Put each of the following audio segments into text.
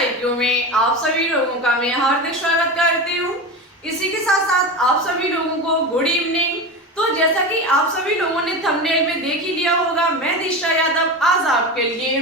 IQ में आप सभी लोगों का मैं हार्दिक स्वागत करती हूँ। इसी के साथ साथ आप सभी लोगों को गुड इवनिंग। तो जैसा कि आप सभी लोगों ने थंबनेल में देख ही लिया होगा, मैं दिशा यादव आज आपके लिए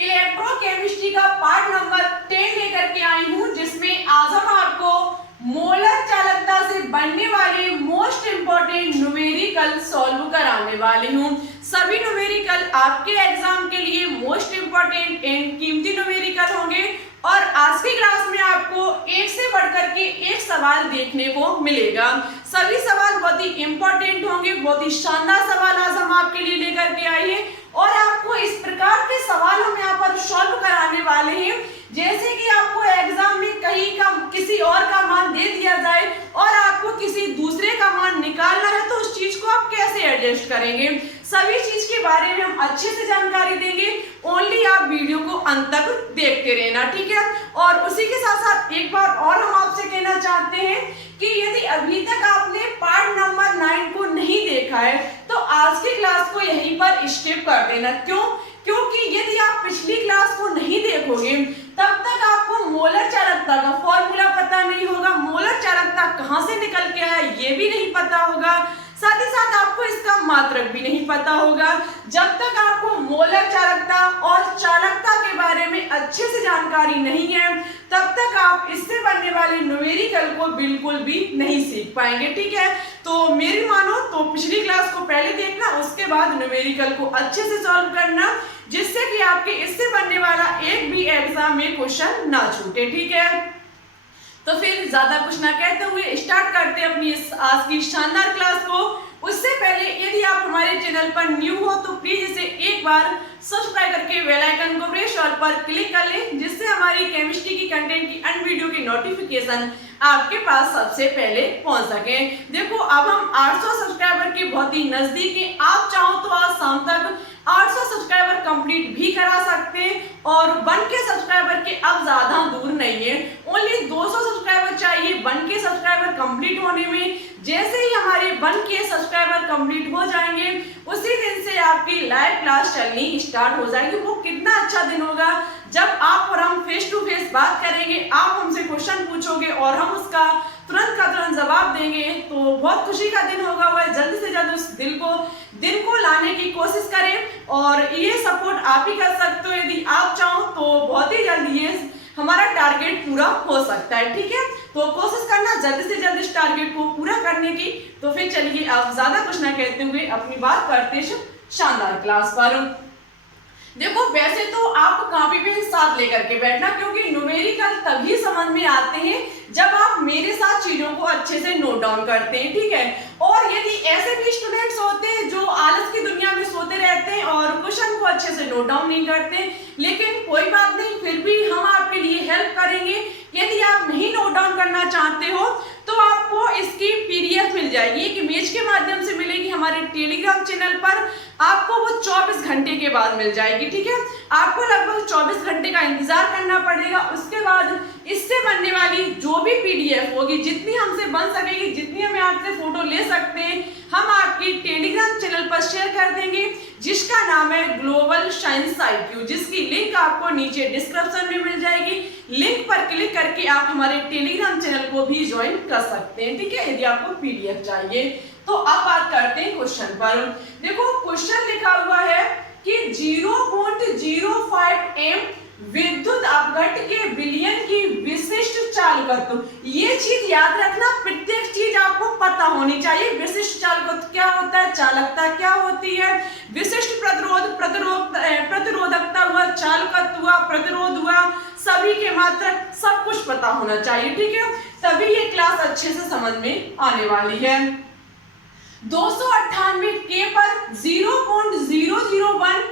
इलेक्ट्रोकेमिस्ट्री का पार्ट नंबर 10 लेकर के आई हूँ, जिसमें आज हम आपको मोलर चालकता से बनने वाले मोस्ट इम्पोर्टेंट न्यूमेरिकल सॉल्व कराने वाली हूँ। सभी न्यूमेरिकल आपके एग्जाम के लिए मोस्ट इम्पोर्टेंट एंड कीमती न्यूमेरिकल होंगे और आज की क्लास में आपको एक से बढ़कर के एक सवाल देखने को मिलेगा। सभी सवाल बहुत ही इम्पोर्टेंट होंगे, बहुत ही शानदार सवाल आज हम आपके लिए लेकर के आए हैं और आपको इस प्रकार के सवाल हम यहाँ पर सॉल्व कराने वाले हैं जैसे कि आपको एग्जाम में कहीं का किसी और का मान दे दिया जाए और आपको किसी दूसरे का मान निकालना है तो उस चीज को आप कैसे एडजस्ट करेंगे, सभी चीज के बारे में हम अच्छे से जानकारी देंगे। ओनली आप वीडियो को अंत तक देखते रहना, ठीक है। और उसी के साथ साथ एक बार और हम आपसे कहना चाहते हैं कि यदि अभी तक आपने पार्ट नंबर 9 को नहीं देखा है तो आज की क्लास को यहीं पर स्किप कर देना। क्योंकि यदि आप पिछली क्लास को नहीं देखोगे तब तक आपको मोलर चालकता का फॉर्मूला पता नहीं होगा, मोलर चालकता कहाँ से निकल के आया ये भी नहीं पता होगा, साथ ही साथ आपको इसका मात्रक भी नहीं पता होगा। जब तक आपको मोलर चालकता और चालकता के बारे में अच्छे से जानकारी नहीं है तब तक आप इससे बनने वाले न्यूमेरिकल को बिल्कुल भी नहीं सीख पाएंगे, ठीक है। तो मेरी मानो तो पिछली क्लास को पहले देखना, उसके बाद न्यूमेरिकल को अच्छे से सॉल्व करना, जिससे कि आपके इससे बनने वाला एक भी एग्जाम में क्वेश्चन ना छूटे, ठीक है। तो फिर ज्यादा कुछ ना कहते हुए स्टार्ट करते हैं अपनी इस आज की शानदार क्लास को। उससे पहले यदि आप हमारे चैनल पर न्यू हो तो प्लीज इसे एक बार सब्सक्राइब करके बेल आइकन को प्रेस ऑल पर क्लिक कर लें, जिससे हमारी केमिस्ट्री की कंटेंट की अन्य वीडियो की नोटिफिकेशन आपके पास सबसे पहले पहुंच सके। देखो अब हम 800 सब्सक्राइबर के बहुत ही नजदीक हैं। आप चाहो तो आज शाम तक 800 सब्सक्राइबर कंप्लीट भी करा सकते हैं और 1K सब्सक्राइबर के अब ज्यादा दूर नहीं है, ओनली 200 सब्सक्राइबर चाहिए 1K सब्सक्राइबर कंप्लीट होने में। जैसे ही हमारे 1K सब्सक्राइबर कंप्लीट हो जाएंगे उसी दिन से आपकी लाइव क्लास चलनी स्टार्ट हो जाएगी। वो कितना अच्छा दिन होगा जब आप और हम फेस टू फेस बात करेंगे, आप हमसे क्वेश्चन पूछोगे और हम उसका तुरंत का तुरंत जवाब देंगे, तो बहुत खुशी का दिन होगा। वह जल्द से जल्द उस दिन को लाने की कोशिश करें और ये सपोर्ट आप ही कर सकते हो। यदि आप चाहो तो बहुत ही जल्द ये हमारा टारगेट पूरा हो सकता है, ठीक है। तो कोशिश करना जल्द से जल्द इस टारगेट को पूरा करने की। तो फिर चलिए आप ज्यादा कुछ ना कहते हुए अपनी बात करते हैं शानदार क्लास पर। देखो वैसे तो आप कॉपी पेन साथ लेकर के बैठना, क्योंकि न्यूमेरिकल तभी समझ में आते हैं जब आप मेरे साथ चीजों को अच्छे से नोट डाउन करते हैं, ठीक है। और यदि ऐसे भी स्टूडेंट्स होते हैं जो आलस की दुनिया में सोते रहते हैं और क्वेश्चन को अच्छे से नोट डाउन नहीं करते, लेकिन कोई बात नहीं, फिर भी हम आपके लिए हेल्प करेंगे। यदि आप नहीं नोट डाउन करना चाहते हो तो आपको इसकी PDF मिल जाएगी, एक इमेज के माध्यम से मिलेगी हमारे टेलीग्राम चैनल पर। आपको वो 24 घंटे के बाद मिल जाएगी, ठीक है। आपको लगभग 24 घंटे का इंतजार करना पड़ेगा। उसके बाद इससे बनने वाली जो भी PDF होगी, जितनी हमसे बन सकेगी, जितनी हम आपसे फोटो ले सकते हैं, हम आपकी टेलीग्राम चैनल पर शेयर कर देंगे, जिसका नाम है ग्लोबल साइंस IQ, जिसकी लिंक आपको नीचे डिस्क्रिप्शन में मिल जाएगी। लिंक पर क्लिक करके आप हमारे टेलीग्राम चैनल को भी ज्वाइन कर सकते हैं, ठीक है, यदि आपको PDF चाहिए। तो अब बात करते हैं क्वेश्चन पर। देखो क्वेश्चन लिखा हुआ है कि 0.05 M विद्युत अपघट के विलयन की विशिष्ट चालकत्व। ये चीज याद रखना, प्रत्येक चीज आपको पता होनी चाहिए। विशिष्ट चालकत्व क्या होता है, चालकता क्या होती है, विशिष्ट प्रतिरोधकता हुआ, चालकत्व हुआ, प्रतिरोध हुआ, सभी के मात्रक सब कुछ पता होना चाहिए, ठीक है। तभी ये क्लास अच्छे से समझ में आने वाली है। 298 K पर 0.001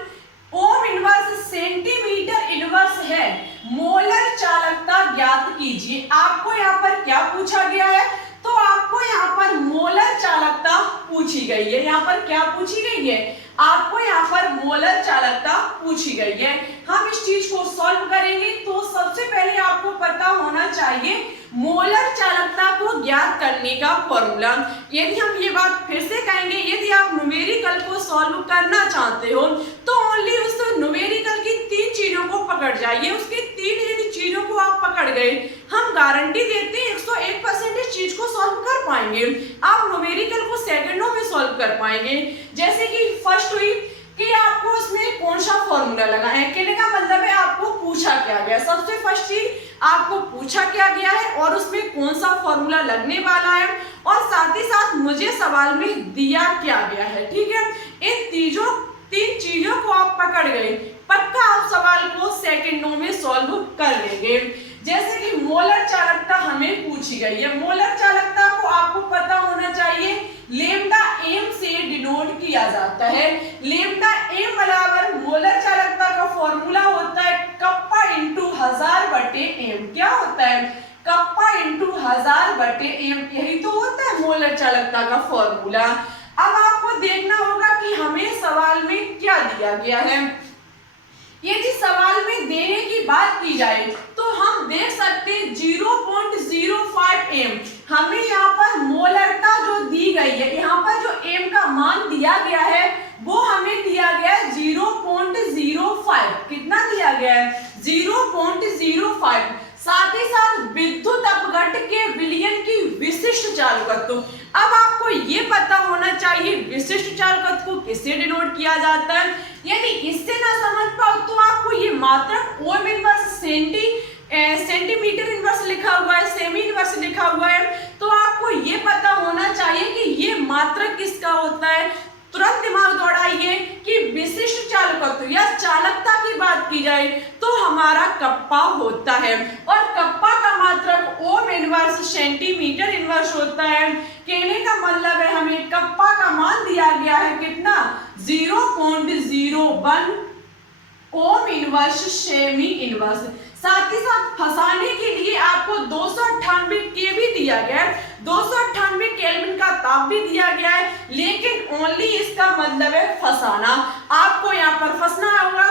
ओम इनवर्स सेंटीमीटर इनवर्स है, मोलर चालकता ज्ञात कीजिए। आपको यहाँ पर क्या पूछा गया है, तो आपको यहाँ पर मोलर चालकता पूछी गई है। यहाँ पर क्या पूछी गई है, आपको यहाँ पर मोलर चालकता पूछी गई है। हम इस चीज को सॉल्व करेंगे तो सबसे पहले आपको पता होना चाहिए मोलर चालकता को ज्ञात करने का फॉर्मूला। यदि हम ये बात फिर से कहेंगे, यदि आप न्यूमेरिकल को सॉल्व करना चाहते हो तो ओनली उस न्यूमेरिकल की 3 चीजों को पकड़ जाइए। उसकी 3 यदि चीजों को गए, हम गारंटी देते हैं 101% इस चीज को सॉल्व कर पाएंगे। आप न्यूमेरिकल को सेकंडों में सॉल्व कर पाएंगे। जैसे कि फर्स्ट हुई कि आपको इसमें कौन सा फॉर्मूला लगा है, कहने का मतलब है आपको पूछा क्या गया। सबसे फर्स्ट चीज आपको पूछा क्या गया है और उसमें कौन सा फॉर्मूला लगने वाला है, और साथ ही साथ मुझे सवाल में दिया क्या गया है। ठीक है, इन तीन चीजों को आप पकड़ गए, पक्का आप सवाल को सेकंडों में सॉल्व कर लेंगे। जैसे कि मोलर चालकता हमें पूछी गई है। मोलर चालकता को आपको पता होना चाहिए, लेम्डा एम से डिनोट किया जाता है। लेम्डा एम बराबर मोलर चालकता का फॉर्मूला होता है कप्पा इंटू 1000 बटे एम। क्या होता है? कप्पा इंटू 1000 बटे एम, यही तो होता है मोलर चालकता का फॉर्मूला। अब आपको देखना होगा कि हमें सवाल में क्या दिया गया है। यदि सवाल में देने की बात की जाए तो हम देख सकते हैं 0.05 एम। हमें यहाँ पर मोलरता जो दी गई है, यहाँ पर जो एम का मान दिया गया है वो हमें दिया गया है 0.05। कितना दिया गया है? 0.05। साथ ही साथ विद्युत अपघट के विलयन की विशिष्ट चालकत्व। अब आपको ये पता होना चाहिए विशिष्ट चालकत्व को किससे डिनोट किया जाता है। यदि इससे ना समझ पाओ तो आपको ये मात्रक ओम इनवर्स सेंटीमीटर इनवर्स लिखा हुआ है, सेमी इनवर्स लिखा हुआ है, तो आपको ये पता होना चाहिए कि ये मात्रक किसका होता है। तुरंत दिमाग दौड़ाइए कि विशिष्ट चालकत्व या चालकता की बात की जाए तो हमारा कप्पा होता है, और कप्पा का मात्रक ओम इनवर्स सेंटीमीटर इनवर्स होता है। कहने का मतलब है हमें कप्पा का मान दिया गया है कितना? 0.01 ओम इनवर्स सेमी इनवर्स। साथ ही साथ फंसाने के लिए आपको 298 के भी दिया गया है, 298 केल्विन का ताप भी दिया गया है, लेकिन ओनली इसका मतलब है फंसाना। आपको यहाँ पर फंसना होगा,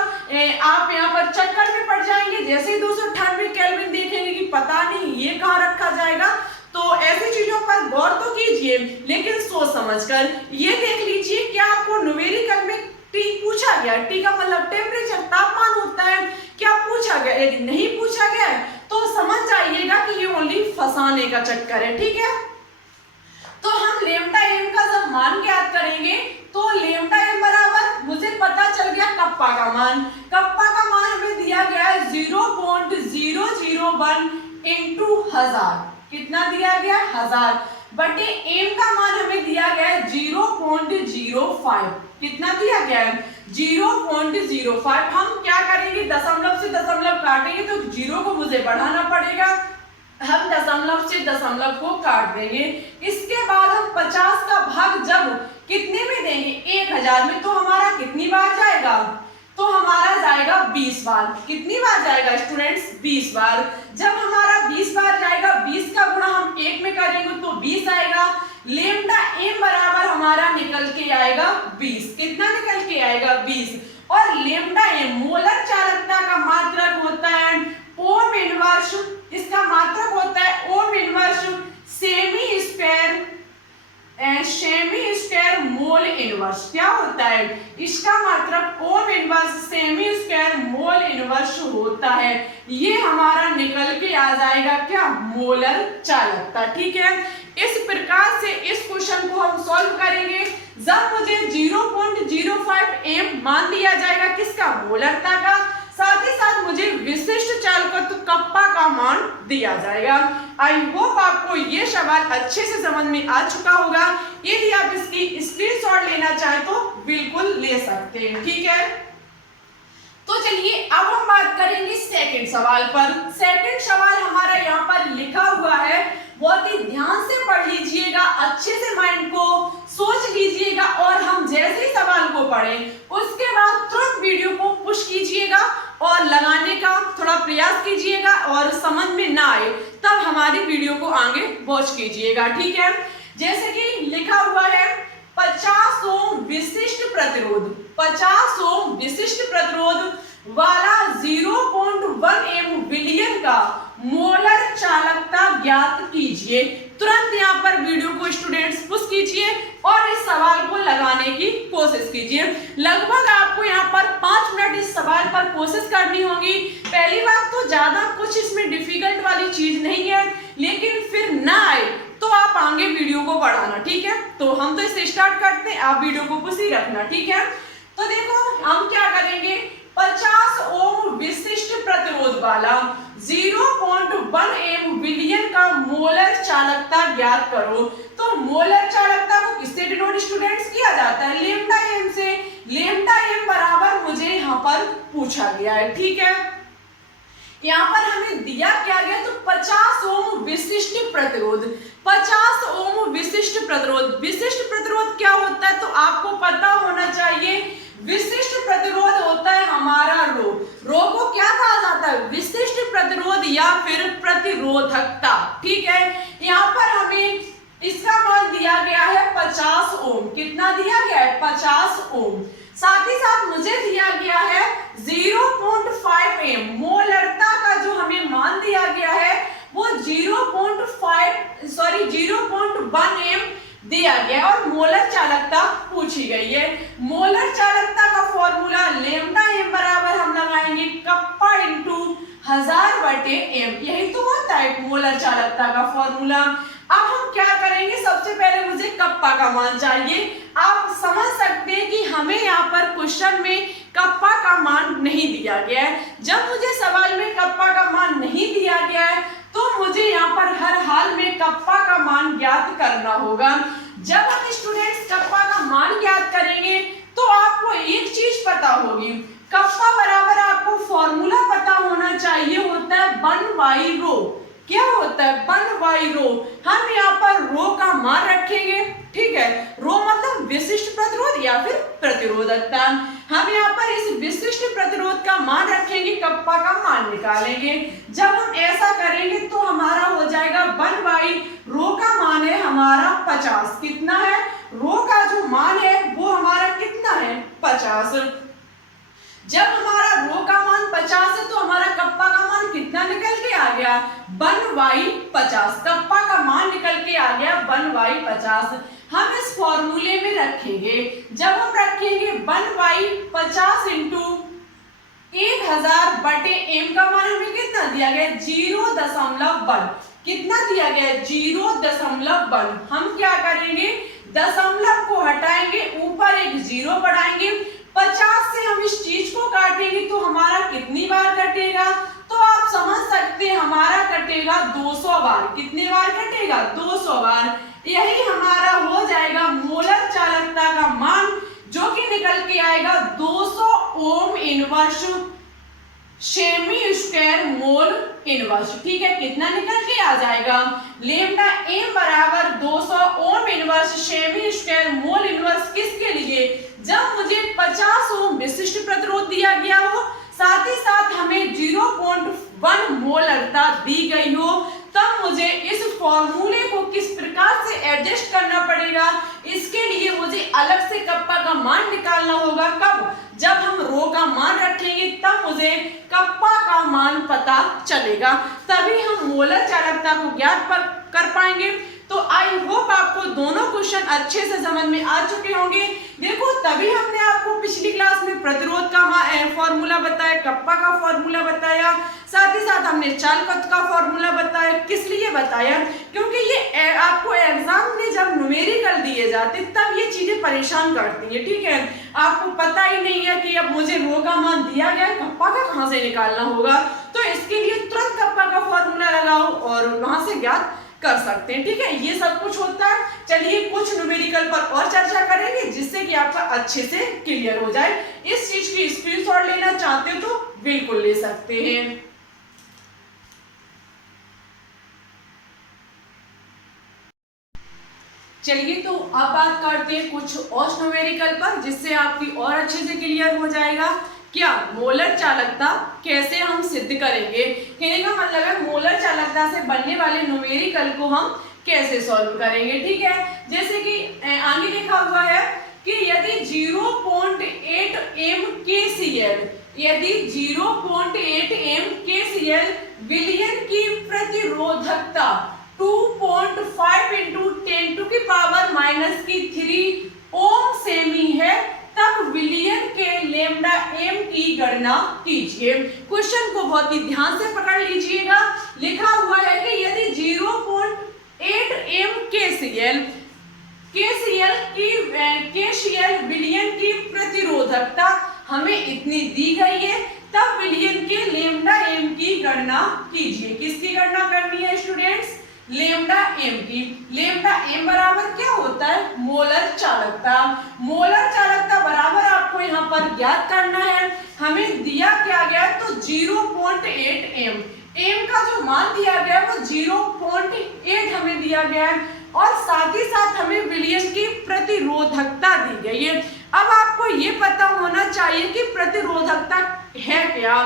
आप यहाँ पर चक्कर में पड़ जाएंगे। जैसे ही 298 केल्विन देखेंगे कि पता नहीं ये कहाँ रखा जाएगा, तो ऐसी चीजों पर गौर तो कीजिए लेकिन सोच समझकर। ये देख लीजिए क्या आपको न्यूमेरिकल में टी पूछा गया। टी का मतलब टेम्परेचर, तापमान होता है। क्या पूछा गया? यदि नहीं पूछा गया तो समझ जाइएगा कि ये ओनली फंसाने का चक्कर है। ठीक है, तो हम लेम्डा एम का जब मान ज्ञात करेंगे तो लेम्डा एम बराबर मुझे पता चल गया कप्पा का मान। कप्पा का मान हमें दिया गया है 0.001 इंटू 1000। कितना दिया गया? 1000 बटे एम का मान हमें दिया गया है 0.05। कितना दिया गया है? 0.05। हम क्या करेंगे? दशमलव से दशमलव काटेंगे तो जीरो को मुझे बढ़ाना पड़ेगा। हम दशमलव से दशमलव को काट देंगे। इसके बाद हम 50 का भाग जब कितने में देंगे? 1000 में, तो हमारा कितनी बार जाएगा? तो हमारा जाएगा 20 बार। कितनी बार जाएगा स्टूडेंट्स? 20 बार। जब हमारा 20 बार जाएगा, 20 का गुणा हम 1 में करेंगे तो 20 आएगा। लेम्डा एम बराबर हमारा निकल के आएगा 20। कितना निकल के आएगा? 20। और लेम्डा एम मोलर चालकता का मात्रक होता है ओम इनवर्स, इसका मात्रक होता है ohm inverse semi square mole inverse. क्या होता है? इसका मात्रक ohm inverse semi square mole inverse होता है। ये हमारा निकल के आ जाएगा क्या? मोलर चालकता। ठीक है, इस प्रकार से इस क्वेश्चन को हम सॉल्व करेंगे जब मुझे 0.05 एम मान दिया जाएगा किसका? मोलरता का। साथ ही साथ मुझे विशिष्ट चालकत्व कप्पा का मान दिया जाएगा। आई होप आपको ये सवाल अच्छे से समझ में आ चुका होगा। यदि आप इसकी स्क्रीनशॉट लेना चाहें तो बिल्कुल ले सकते हैं। ठीक है, तो चलिए अब हम बात करेंगे सेकंड सवाल पर। सेकंड सवाल हमारा यहाँ पर लिखा हुआ है, बहुत ही ध्यान से पढ़ लीजिएगा, अच्छे से माइंड को सोच लीजिएगा, और हम जैसे ही सवाल को पढ़ें उसके बाद तुरंत वीडियो को पुश कीजिएगा और लगाने का थोड़ा प्रयास कीजिएगा, और समझ में ना आए तब हमारी वीडियो को आगे वॉच कीजिएगा। ठीक है, जैसे कि लिखा हुआ है 50 ओम विशिष्ट प्रतिरोध, 50 ओम विशिष्ट प्रतिरोध वाला 0.1 एम विलियन का मोलर चालकता ज्ञात कीजिए। तो तुरंत यहाँ पर वीडियो को स्टूडेंट्स पुश कीजिए और इस सवाल को लगाने की कोशिश कीजिए। लगभग आपको यहाँ पर 5 मिनट इस सवाल पर कोशिश करनी होगी। पहली बात तो ज्यादा कुछ इसमें डिफिकल्ट वाली चीज नहीं है, लेकिन फिर ना आए तो आप आगे वीडियो को बढ़ाना, ठीक है। तो हम तो इसे स्टार्ट करते हैं, आप वीडियो को पुश ही रखना, ठीक है। तो देखो हम क्या करेंगे, 50 ओम विशिष्ट प्रतिरोध वाला 0.1 एम विलियन का मोलर चालकता ज्ञात करो। तो मोलर चालकता को किससे डिनोट स्टूडेंट्स किया जाता है, लेम्डा एम से। लेम्डा एम बराबर मुझे यहाँ पर पूछा गया है, ठीक है। यहाँ पर हमें दिया क्या गया, तो 50 ओम विशिष्ट प्रतिरोध। 50 ओम विशिष्ट प्रतिरोध, विशिष्ट प्रतिरोध क्या होता है तो आपको पता होना चाहिए। विशिष्ट प्रतिरोध होता है हमारा रो। रो को क्या कहा जाता है, विशिष्ट प्रतिरोध या फिर प्रतिरोधकता, ठीक है। यहाँ पर हमें इसका मान दिया गया है 50 ओम। कितना दिया गया है, 50 ओम। साथ ही साथ मुझे दिया गया है 0.5 एम। मोलरता का जो हमें मान दिया गया है वो 0.1 एम दिया गया और मोलर चालकता पूछी गई है। मोलर चालकता का फॉर्मूला लेम्डा एम बराबर हम लगाएंगे कप्पा इंटू 1000/m। यही तो होता है मोलर चालकता का फॉर्मूला। अब हम क्या करेंगे, सबसे पहले मुझे कप्पा का मान चाहिए। आप समझ सकते हैं कि हमें यहाँ पर क्वेश्चन में कप्पा का मान नहीं दिया गया है। जब मुझे सवाल में कप्पा का मान नहीं दिया गया है तो मुझे यहाँ पर हर हाल में कप्पा का मान ज्ञात करना होगा। जब हम स्टूडेंट्स कप्पा का मान ज्ञात करेंगे तो आपको एक चीज पता होगी, कप्पा बराबर आपको फॉर्मूला पता होना चाहिए, होता है 1/रो। क्या होता है, 1/रो। हम यहाँ पर रो का मान रखेंगे, ठीक है। रो मतलब विशिष्ट प्रतिरोध या फिर प्रतिरोधकता। हम यहाँ पर इस विशिष्ट प्रतिरोध का मान रखेंगे, कप्पा का मान निकालेंगे। जब हम ऐसा करेंगे तो हमारा हो जाएगा 1/रो का मान है हमारा 50। कितना है, रो का जो मान है वो हमारा कितना है, 50। जब हमारा रो का मान 50 है तो हमारा कप्पा का मान कितना निकल के आ गया, 1/50। कप्पा का मान निकल के आ गया 1/50। हम इस फॉर्मूले में रखेंगे। जब हम रखेंगे 1/50 इंटू 1000/m का मान हमें कितना दिया गया, 0.1। कितना दिया गया, 0.1। हम क्या करेंगे, दशमलव को हटाएंगे, ऊपर एक 0 बढ़ाएंगे। 50 से हम इस चीज को काटेंगे तो हमारा कितनी बार कटेगा, तो आप समझ सकते हैं हमारा कटेगा 200 बार। कितने बार कटेगा, 200 बार। यही हमारा हो जाएगा मोलर चालकता का मान, जो कि निकल के आएगा 200 ohm inverse semi square mole inverse, ठीक है। कितना निकल के आ जाएगा, लेम्डा एम बराबर 200 ohm inverse semi square mole inverse. किसके लिए, जब मुझे 50 ओम विशिष्ट प्रतिरोध दिया गया हो, साथ ही साथ हमें 0.1 मोलरता दी गई हो, तब मुझे इस फॉर्मूले को किस प्रकार से एडजस्ट करना पड़ेगा, इसके लिए मुझे अलग से कप्पा का मान निकालना होगा। कब, जब हम रो का मान रखेंगे तब मुझे कप्पा का मान पता चलेगा, तभी हम मोलर चालकता को ज्ञात कर पाएंगे। तो आई होप आपको दोनों क्वेश्चन अच्छे से समझ में आ चुके होंगे। देखो तभी हमने आपको पिछली क्लास में प्रतिरोध का फॉर्मूला बताया, कप्पा का फॉर्मूला बताया, साथ ही साथ हमने चालकत्व का फॉर्मूला बताया। किस लिए बताया, क्योंकि ये आपको एग्जाम में जब न्यूमेरिकल दिए जाते तब ये चीजें परेशान करती है, ठीक है। आपको पता ही नहीं है कि अब मुझे रो का मान दिया गया, कप्पा का कहाँ से निकालना होगा, तो इसके लिए तुरंत कप्पा का फॉर्मूला लगाओ और वहां से ज्ञात कर सकते हैं, ठीक है। ये सब कुछ होता है। चलिए कुछ न्यूमेरिकल पर और चर्चा करेंगे जिससे कि आपका अच्छे से क्लियर हो जाए। इस चीज की स्क्रीनशॉट लेना चाहते हो तो बिल्कुल ले सकते हैं। चलिए तो अब बात करते हैं कुछ और न्यूमेरिकल पर, जिससे आपकी और अच्छे से क्लियर हो जाएगा क्या मोलर चालकता कैसे हम सिद्ध करेंगे। कहने का मतलब है मोलर चालकता से बनने वाले न्यूमेरिकल को हम कैसे सॉल्व करेंगे, ठीक है। जैसे कि आगे लिखा हुआ है कि यदि 0.8 mkcl, यदि 0.8 mkcl विलयन की प्रतिरोधकता 2.5 इंटू 10⁻³ ओम सेमी है, तब विलियन के लेमडा एम की गणना कीजिए। क्वेश्चन को बहुत ही ध्यान से पकड़ लीजिएगा। लिखा हुआ है कि यदि 0.8 एम केसीएल विलियन की प्रतिरोधकता हमें इतनी दी गई है, तब विलियन के लेमडा एम की गणना कीजिए। किसकी गणना करनी है स्टूडेंट्स? लेमडा एम की। लेमडा एम बराबर क्या होता है? मोलर चालकता। मोलर चालकता बराबर आपको यहाँ पर ज्ञात करना है। हमें दिया क्या गया? तो 0.8 एम। एम का जो मान दिया गया वो 0.8 हमें दिया गया है, और साथ ही साथ हमें विलियन की प्रतिरोधकता दी गई है। अब आपको ये पता होना चाहिए कि प्रतिरोधकता है क्या।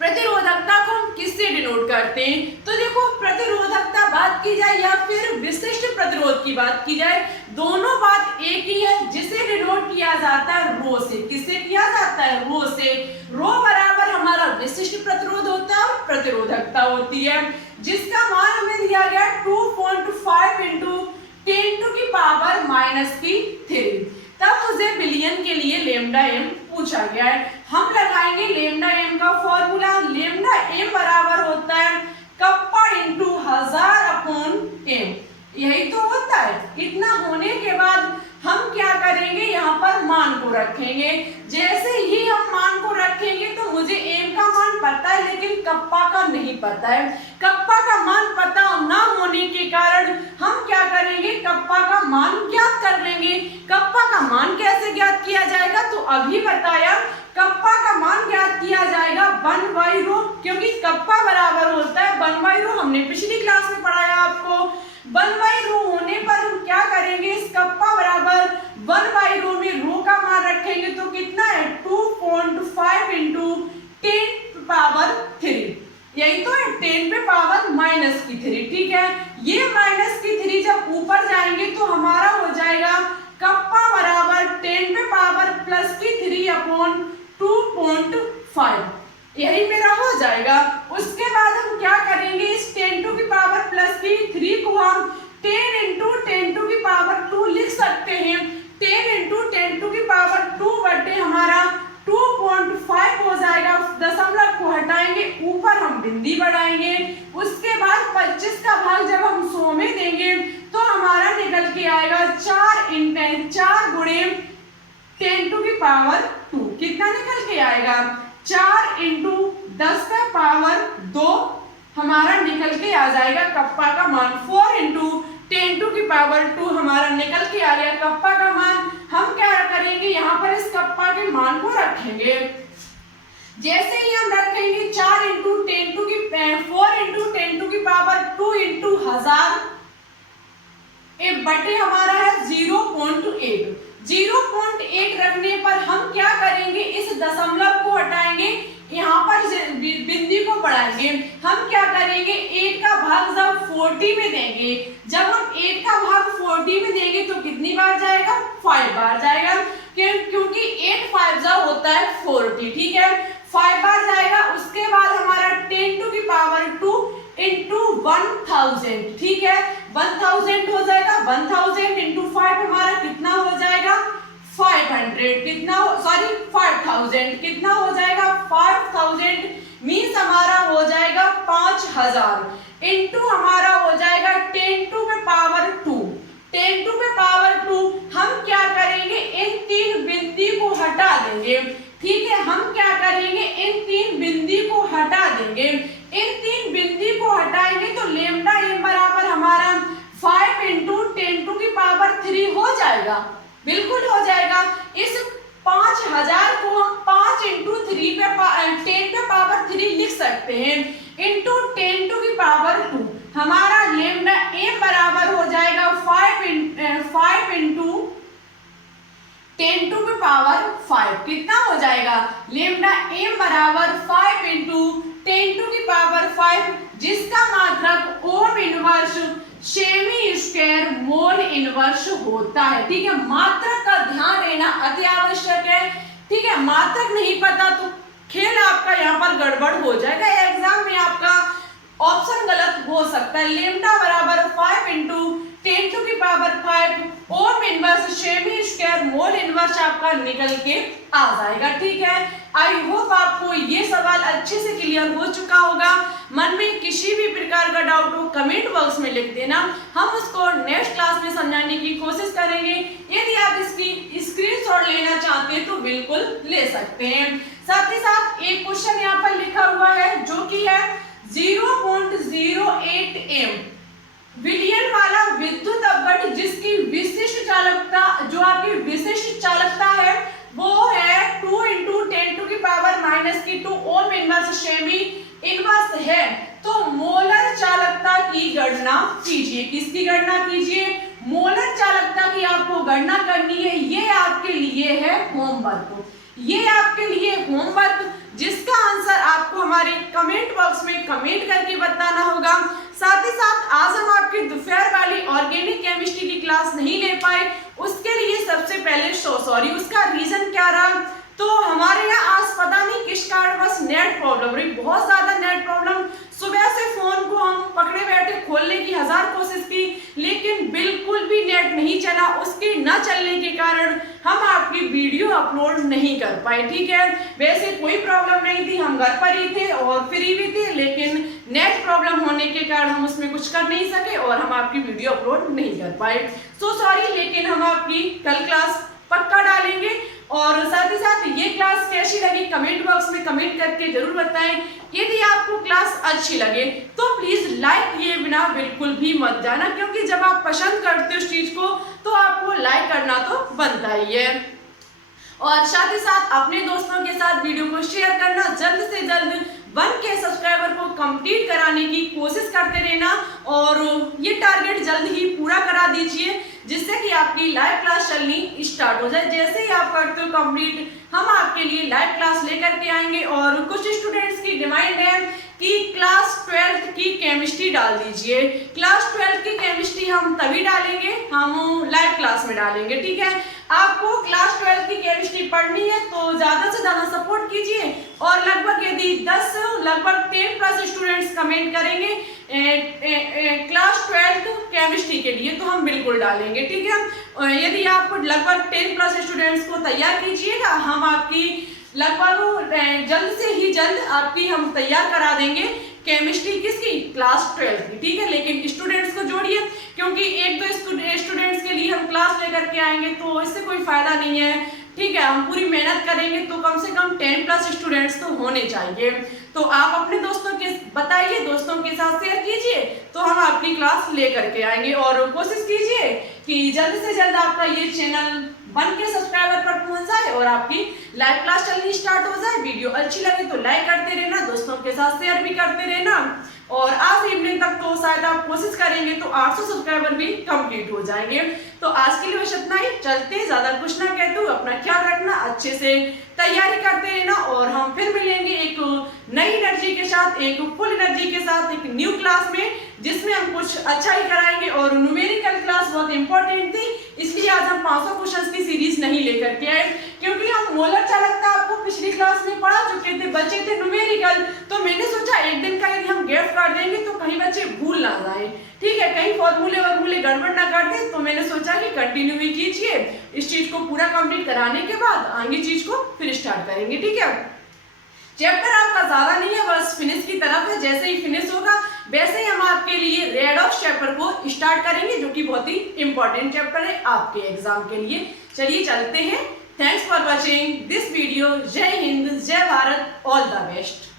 प्रतिरोधकता को हम किससे डिनोट करते हैं? तो देखो, प्रतिरोधकता बात की जाए या फिर विशिष्ट प्रतिरोध की बात की जाए, दोनों बात एक ही है, जिसे डिनोट किया जाता है रो से। किससे किया जाता है? रो से। रो बराबर हमारा विशिष्ट प्रतिरोध होता है और प्रतिरोधकता होती है, जिसका मान हमें दिया गया 2.5 इंटू 10⁻³ तब मुझे विलियन के लिए लेमडा एम पूछा गया है। हम लगाएंगे लेमडा एम का फॉर्मूला। लेमडा एम बराबर होता है कप्पा इंटू 1000/m। यही तो होता है। इतना होने के बाद हम क्या करेंगे? यहाँ पर मान को रखेंगे। जैसे ही हम मान को रखेंगे तो मुझे एम का मान पता है, लेकिन कप्पा का नहीं पता है। कप्पा का मान पता ना होने के कारण हम क्या करेंगे? कप्पा का मान ज्ञात कर लेंगे। कप्पा का मान कैसे ज्ञात किया जाएगा? तो अभी बताया, कप्पा का मान ज्ञात किया जाएगा 1/रो, क्योंकि कप्पा बराबर होता है 1/रो। हमने पिछली क्लास में पढ़ाया आपको। 1/रो होने पर हम क्या करेंगे? इस कप्पा बराबर 1/रो में रो का मान रखेंगे तो कितना है? 2.5 इंटू 10⁻³ यही तो है, 10⁻⁻3। ठीक है, ये -3 जब ऊपर जाएंगे तो हमारा हो जाएगा कप्पा बराबर 10⁻+3/2.5। यही मेरा हो जाएगा। उसके बाद हम क्या करेंगे? इस 10⁻+3 को हम 10 इंटू 10⁻² लिख सकते हैं। 10 इंटू 10⁻² बटे हमारा 2.5 हो जाएगा। दशमलव को हटाएंगे, ऊपर हम बिंदी बढ़ाएंगे। उसके बाद 25 का भाग जब हम 100 में देंगे तो हमारा निकल के आएगा 4 गुणे 10⁻²। कितना निकल के आएगा? 4 इंटू 10⁻² हमारा निकल के आ जाएगा कप्पा का मान। 4 इंटू 10⁻² हमारा निकल के आ गया कप्पा का मान। हम क्या करेंगे? यहाँ पर इस कप्पा के मान को रखेंगे। जैसे ही हम रखेंगे 4 इंटू 4 इंटू 10⁻² इंटू 1000 बटे हमारा है 0.8। 0.8 रखने पर हम क्या करेंगे? इस दशमलव को हटाएंगे, यहाँ पर बिंदी को बढ़ाएंगे। हम क्या करेंगे? 8 का भाग जब 40 में देंगे, जब हम 8 का भाग 40 में देंगे तो कितनी बार जाएगा? 5 बार जाएगा, क्योंकि 8 5 होता है 40। ठीक है, 5 बार जाएगा। उसके बाद हमारा 10⁻² इंटू 1000। ठीक है, 1000 हो जाएगा। 1000 इंटू 5 हमारा कितना हो जाएगा? 500। कितना? सॉरी 5000। कितना हो जाएगा? 5000 मीन्स हमारा हो जाएगा 5000 इंटू हमारा हो जाएगा 10⁻²। 10⁻²। हम क्या करेंगे? इन 3 बिंदी को हटा देंगे। ठीक है, हम क्या करेंगे? इन 3 बिंदी को हटा देंगे। इन 3 बिंदी को हटाएंगे तो लेमडा एम बराबर हमारा 5 इंटू 10⁻³ हो जाएगा। बिल्कुल हो जाएगा। इस 5000 को हम 5 इंटू 10⁻³ लिख सकते हैं इंटू 10⁻²। हमारा लेमडा एम बराबर हो जाएगा 5 इंटू 10⁻5। कितना हो जाएगा? लेमडा एम बराबर 5 इंटू 10⁻5, जिसका मात्रक ohm inverse semi square mole inverse होता है। ठीक है, मात्रक का ध्यान देना अति आवश्यक है। ठीक है, मात्रक नहीं पता तो खेल आपका यहाँ पर गड़बड़ हो जाएगा। एग्जाम में आपका ऑप्शन गलत हो सकता है लेमडा बराबर 5 into 10⁵ ohm inverse semi square mole inverse आपका निकल के आ जाएगा। ठीक है, आई होप आपको ये सवाल अच्छे से क्लियर हो चुका होगा। मन में किसी भी प्रकार का डाउट हो कमेंट बॉक्स में लिख देना, हम उसको नेक्स्ट क्लास में समझाने की कोशिश करेंगे। यदि आप इसकी स्क्रीनशॉट लेना चाहते हैं तो बिल्कुल ले सकते हैं। साथ ही साथ एक क्वेश्चन यहाँ पर लिखा हुआ है जो कि है 0.08 एम विलियन वाला विद्युत अपघट जिसकी विशिष्ट चालकता, जो आपकी विशिष्ट चालकता है वो है 2 into 10⁻⁻² ohm inverse semi inverse है, तो मोलर चालकता की गणना कीजिए। किसकी गणना कीजिए? मोलर चालकता की आपको गणना करनी है। ये आपके लिए है होमवर्क, ये आपके लिए होमवर्क जिसका आंसर आपको हमारे कमेंट बॉक्स में कमेंट करके बताना होगा। साथ ही साथ आज हम आपकी दोपहर वाली ऑर्गेनिक केमिस्ट्री की क्लास नहीं ले पाए, उसके लिए सबसे पहले सॉरी। उसका रीजन क्या रहा? तो हमारे यहाँ आज पता नहीं किस कारण बस नेट प्रॉब्लम रही, बहुत ज्यादा नेट प्रॉब्लम। सुबह से फोन को हम पकड़े बैठे खोलने की 1000 कोशिश की, लेकिन बिल्कुल भी नेट नहीं चला। उसके न चलने के कारण हम आपकी वीडियो अपलोड नहीं कर पाए। ठीक है, वैसे कोई प्रॉब्लम नहीं थी, हम घर पर ही थे और फ्री भी थे, लेकिन नेट प्रॉब्लम होने के कारण हम उसमें कुछ कर नहीं सके और हम आपकी वीडियो अपलोड नहीं कर पाए। सो सॉरी, लेकिन हम आपकी कल क्लास पक्का डालेंगे। और साथ ही साथ ये क्लास कैसी लगी कमेंट बॉक्स में कमेंट करके जरूर बताएं। यदि आपको क्लास अच्छी लगे तो प्लीज लाइक किए बिना बिल्कुल भी मत जाना, क्योंकि जब आप पसंद करते हो उस चीज को तो आपको लाइक करना तो बनता ही है। और साथ ही साथ अपने दोस्तों के साथ वीडियो को शेयर करना, जल्द से जल्द 1K सब्सक्राइबर को कंप्लीट कराने की कोशिश करते रहना और ये टारगेट जल्द ही पूरा करा दीजिए, जिससे कि आपकी लाइव क्लास चलनी स्टार्ट हो जाए। जैसे ही आप करते हो कंप्लीट, हम आपके लिए लाइव क्लास लेकर के आएंगे। और कुछ स्टूडेंट्स की डिमांड है कि क्लास 12th की केमिस्ट्री डाल दीजिए। क्लास 12th की केमिस्ट्री हम तभी डालेंगे, हम लाइव क्लास में डालेंगे। ठीक है, आपको क्लास 12th की केमिस्ट्री पढ़नी है तो ज्यादा से ज्यादा सपोर्ट कीजिए। और लगभग यदि 10+ स्टूडेंट्स कमेंट करेंगे क्लास 12th केमिस्ट्री के लिए तो हम बिल्कुल डालेंगे। ठीक है, यदि आप लगभग 10+ स्टूडेंट्स को तैयार कीजिएगा, हम आपकी लगभग जल्द से ही जल्द आपकी हम तैयार करा देंगे केमिस्ट्री किसकी? क्लास 12th की। ठीक है, लेकिन स्टूडेंट्स को जोड़िए, क्योंकि 1-2 स्टूडेंट्स के लिए हम क्लास लेकर के आएंगे तो इससे कोई फायदा नहीं है। ठीक है, हम पूरी मेहनत करेंगे तो कम से कम 10+ स्टूडेंट्स तो होने चाहिए। तो आप अपने दोस्तों के बताइए, दोस्तों के साथ शेयर कीजिए, तो हम आपकी क्लास लेकर के आएंगे। और कोशिश कीजिए कि जल्द से जल्द आपका ये चैनल 1K सब्सक्राइबर पर पहुंच जाए और आपकी लाइव क्लास चलनी स्टार्ट हो जाए। वीडियो अच्छी लगे तो लाइक करते रहना, दोस्तों के साथ शेयर भी करते रहना। और आज इवनिंग तक तो शायद आप कोशिश करेंगे तो 800 सब्सक्राइबर भी कंप्लीट हो जाएंगे। तो आज के लिए बस इतना ही, चलते ज्यादा कुछ ना कहते हुए अपना ख्याल रखना, अच्छे से तैयारी करते रहना और हम फिर मिलेंगे एक नई एनर्जी के साथ, एक फुल एनर्जी के साथ, एक न्यू क्लास में, जिसमें हम कुछ अच्छा ही कराएंगे। और न्यूमेरिकल क्लास बहुत इंपॉर्टेंट थी, इसलिए आज हम 500 क्वेश्चंस की सीरीज नहीं लेकर के आए, क्योंकि हम मोलर चालकता आपको पिछली क्लास में पढ़ा चुके थे, बचे थे न्यूमेरिकल। तो मैंने सोचा एक दिन का यदि हम गैप कर देंगे तो कहीं बच्चे भूल ना जाए। ठीक है, कहीं फॉर्मूले गड़बड़ ना कर दे, तो मैंने सोचा कि कंटिन्यू ही कीजिए, इस चीज को पूरा कंप्लीट कराने के बाद आगे चीज को फिर स्टार्ट करेंगे। ठीक है, चैप्टर आपका ज्यादा नहीं है, बस फिनिश की तरफ है। जैसे ही फिनिश होगा वैसे ही हम आपके लिए रेडॉक्स चैप्टर को स्टार्ट करेंगे, जो कि बहुत ही इंपॉर्टेंट चैप्टर है आपके एग्जाम के लिए। चलिए चलते हैं। Thanks for watching this video. जय हिंद, जय भारत, ऑल द बेस्ट।